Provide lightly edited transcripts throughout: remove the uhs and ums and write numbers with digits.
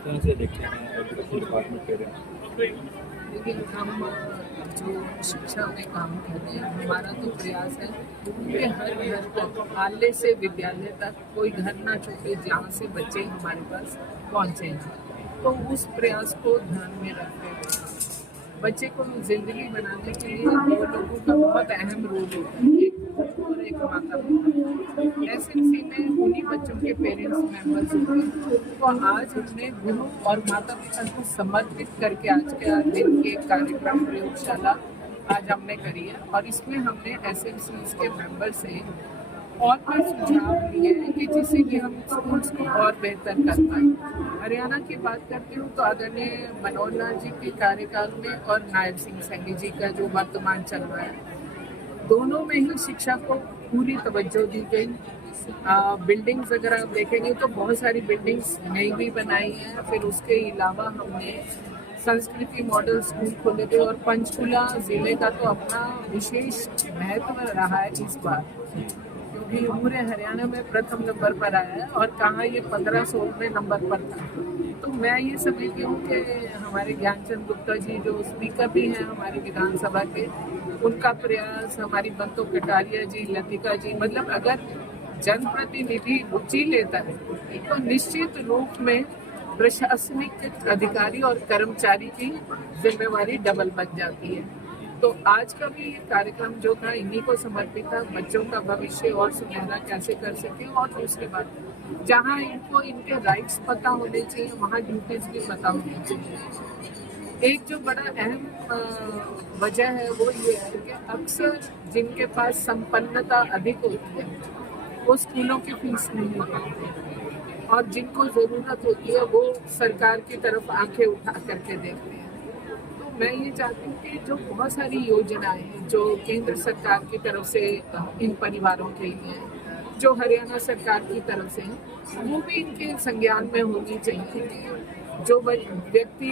तरह से देखते हैं एजुकेशन डिपार्टमेंट के लिए? लेकिन हम जो शिक्षा में काम कर रहे हैं, हमारा तो प्रयास है कि हर घर तक, आले से विद्यालय तक कोई घर ना छूटे जहाँ से बच्चे हमारे पास पहुँचे। तो उस प्रयास को ध्यान में रखते हुए बच्चे को जिंदगी बनाने के लिए दो लोगों का बहुत अहम रोल होता है, एक गुरु और एक माता पिता। एसएमसी में उन्हीं बच्चों के पेरेंट्स मेंबर्स होते हैं। तो आज हमने गुरु और माता पिता को समर्पित करके आज के दिन के कार्यक्रम प्रयोगशाला आज हमने करी है, और इसमें हमने एसएमसी के मेंबर से और भी सुझाव लिए हैं कि जिससे कि हम स्कूल्स को और बेहतर कर पाए। हरियाणा की बात करती हूँ तो आदरणीय मनोहर लाल जी के कार्यकाल में और नायब सिंह सैनी जी का जो वर्तमान चल रहा है, दोनों में ही शिक्षा को पूरी तवज्जो दी गई। बिल्डिंग्स अगर आप देखेंगे तो बहुत सारी बिल्डिंग्स नई भी बनाई हैं। फिर उसके अलावा हमने संस्कृति मॉडल स्कूल खोले थे, और पंचकुला जिले का तो अपना विशेष महत्व रहा है इस बार, क्योंकि पूरे हरियाणा में प्रथम नंबर पर आया है, और कहाँ ये 1516वें नंबर पर था। तो मैं ये समझती हूँ कि हमारे ज्ञानचंद गुप्ता जी जो स्पीकर भी हैं हमारी विधानसभा के, उनका प्रयास, हमारी बंतो कटारिया जी, लतिका जी, मतलब अगर जनप्रतिनिधि रुचि लेता है तो निश्चित रूप में प्रशासनिक अधिकारी और कर्मचारी की जिम्मेवारी डबल बन जाती है। तो आज का भी ये कार्यक्रम जो था इन्हीं को समर्पित था, बच्चों का भविष्य और सुनहरा कैसे कर सके, और दूसरी बात जहाँ इनको इनके राइट्स पता होने चाहिए वहाँ ड्यूटीज भी पता होनी चाहिए। एक जो बड़ा अहम वजह है वो ये है कि अक्सर जिनके पास संपन्नता अधिक होती है वो स्कूलों की फीस नहीं उठाते, और जिनको ज़रूरत होती है वो सरकार की तरफ आंखें उठा करके देखते हैं। तो मैं ये चाहती हूँ कि जो बहुत सारी योजनाएं हैं जो केंद्र सरकार की तरफ से इन परिवारों के लिए, जो हरियाणा सरकार की तरफ से वो भी इनके संज्ञान में होनी चाहिए। जो व्यक्ति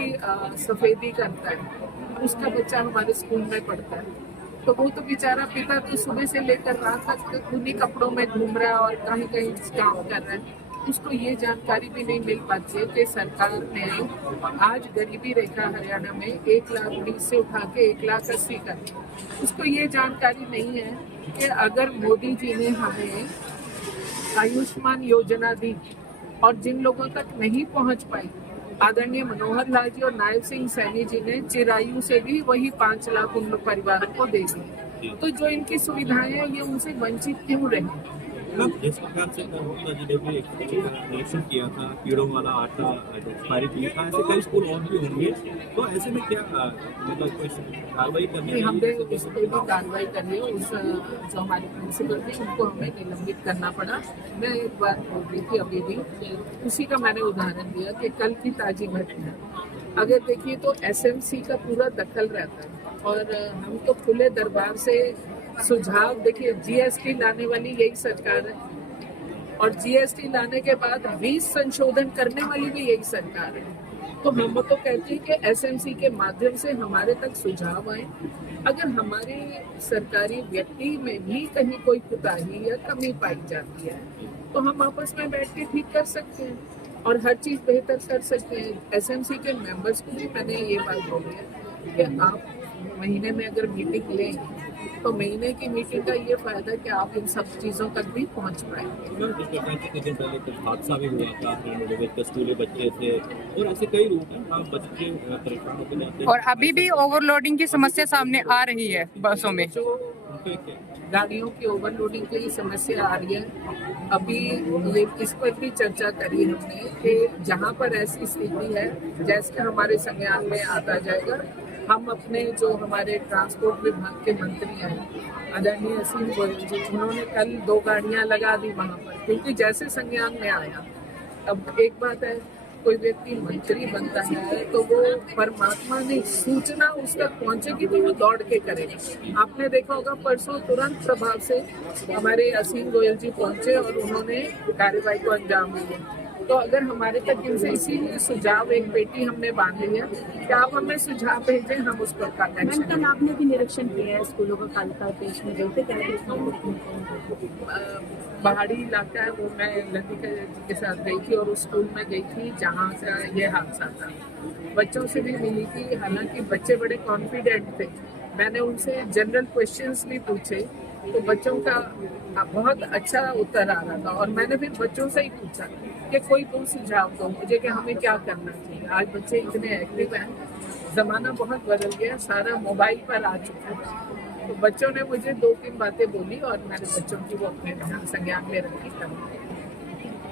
सफेदी करता है उसका बच्चा हमारे स्कूल में पढ़ता है, तो वो तो बेचारा पिता तो सुबह से लेकर रात तक उन्हीं कपड़ों में घूम रहा है और कहीं कहीं काम कर रहा है। उसको ये जानकारी भी नहीं मिल पाती है कि सरकार ने आज गरीबी रेखा हरियाणा में 1,20,000 से उठा के 1,80,000 कर दी। उसको ये जानकारी नहीं है कि अगर मोदी जी ने हमें आयुष्मान योजना दी और जिन लोगों तक नहीं पहुंच पाई, आदरणीय मनोहर लाल जी और नायब सिंह सैनी जी ने चिरायु से भी वही 5 लाख उन परिवारों को दे दिए। तो जो इनकी सुविधाएं हैं ये उनसे वंचित क्यों रहे? जिस प्रकार से गुप्ता जी ने भी एक निरीक्षण किया था, कीड़ों वाला आटा एक्सपायरी किया था, ऐसे कई स्कूल और भी होंगे, तो ऐसे में क्या मतलब कोई कार्रवाई करनी है? हमने उस पर भी कार्रवाई करनी है। उस जो हमारे प्रिंसिपल थे उनको हमें निलंबित करना पड़ा। मैं एक बात बोल रही थी अभी भी, उसी का मैंने उदाहरण दिया कि कल की ताजी घटना अगर देखिए तो एसएमसी का पूरा दखल रहता है, और हम तो खुले दरबार से सुझाव, देखिए जीएसटी लाने वाली यही सरकार है, और जीएसटी लाने के बाद 20 संशोधन करने वाली भी यही सरकार है। तो हम तो कहते हैं कि एसएमसी के माध्यम से हमारे तक सुझाव आए। अगर हमारे सरकारी व्यक्ति में भी कहीं कोई कुताही या कमी पाई जाती है तो हम आपस में बैठ के ठीक कर सकते हैं और हर चीज़ बेहतर कर सकते हैं। एसएमसी के मेंबर्स को भी मैंने ये बात बोली है कि आप महीने में अगर मीटिंग लें तो महीने की मीटिंग का ये फायदा कि आप इन सब चीज़ों तक भी पहुंच पाए। कुछ दिन पहले कुछ हादसा भी हुआ था, स्कूली बच्चे थे और ऐसे कई रूट हैं, आप बच्चे परेशान होते जाते हैं। और अभी भी ओवरलोडिंग की समस्या सामने आ रही है बसों में, जो गाड़ियों की ओवरलोडिंग की समस्या आ रही है। अभी ये इस पर भी चर्चा करी हमने कि जहाँ पर ऐसी स्थिति है जैसे हमारे संज्ञान में आता जाएगा, हम अपने जो हमारे ट्रांसपोर्ट विभाग के मंत्री हैं आदरणीय असीम गोयल जी, उन्होंने कल 2 गाड़ियां लगा दी वहाँ पर, क्योंकि जैसे संज्ञान में आया। अब एक बात है, कोई व्यक्ति मंत्री बनता है तो वो परमात्मा ने सूचना उस तक पहुंचेगी तो वो दौड़ के करेगा। आपने देखा होगा परसों तुरंत प्रभाव से हमारे असीम गोयल जी पहुंचे और उन्होंने कार्रवाई को अंजाम दिया। तो अगर हमारे तक इनसे इसीलिए सुझाव, एक बेटी हमने बांधी है कि आप हमें सुझाव भेजें, हम उस पर मैम, एक्शन कल आपने भी निरीक्षण किया है स्कूलों का, कालिका पेश में गए थे, क्या पहाड़ी इलाका है वो, मैं लतिका जी के साथ गई थी और उस स्कूल में गई थी जहाँ से ये हादसा था। बच्चों से भी मिली थी, हालांकि बच्चे बड़े कॉन्फिडेंट थे। मैंने उनसे जनरल क्वेश्चंस भी पूछे तो बच्चों का बहुत अच्छा उत्तर आ रहा था, और मैंने फिर बच्चों से ही पूछा कि कोई तुम सुझाव दो मुझे कि हमें क्या करना चाहिए। आज बच्चे इतने एक्टिव हैं, ज़माना बहुत बदल गया, सारा मोबाइल पर आ चुका है। तो बच्चों ने मुझे 2-3 बातें बोली और मैंने बच्चों की वो अपने ध्यान संज्ञान में रखी।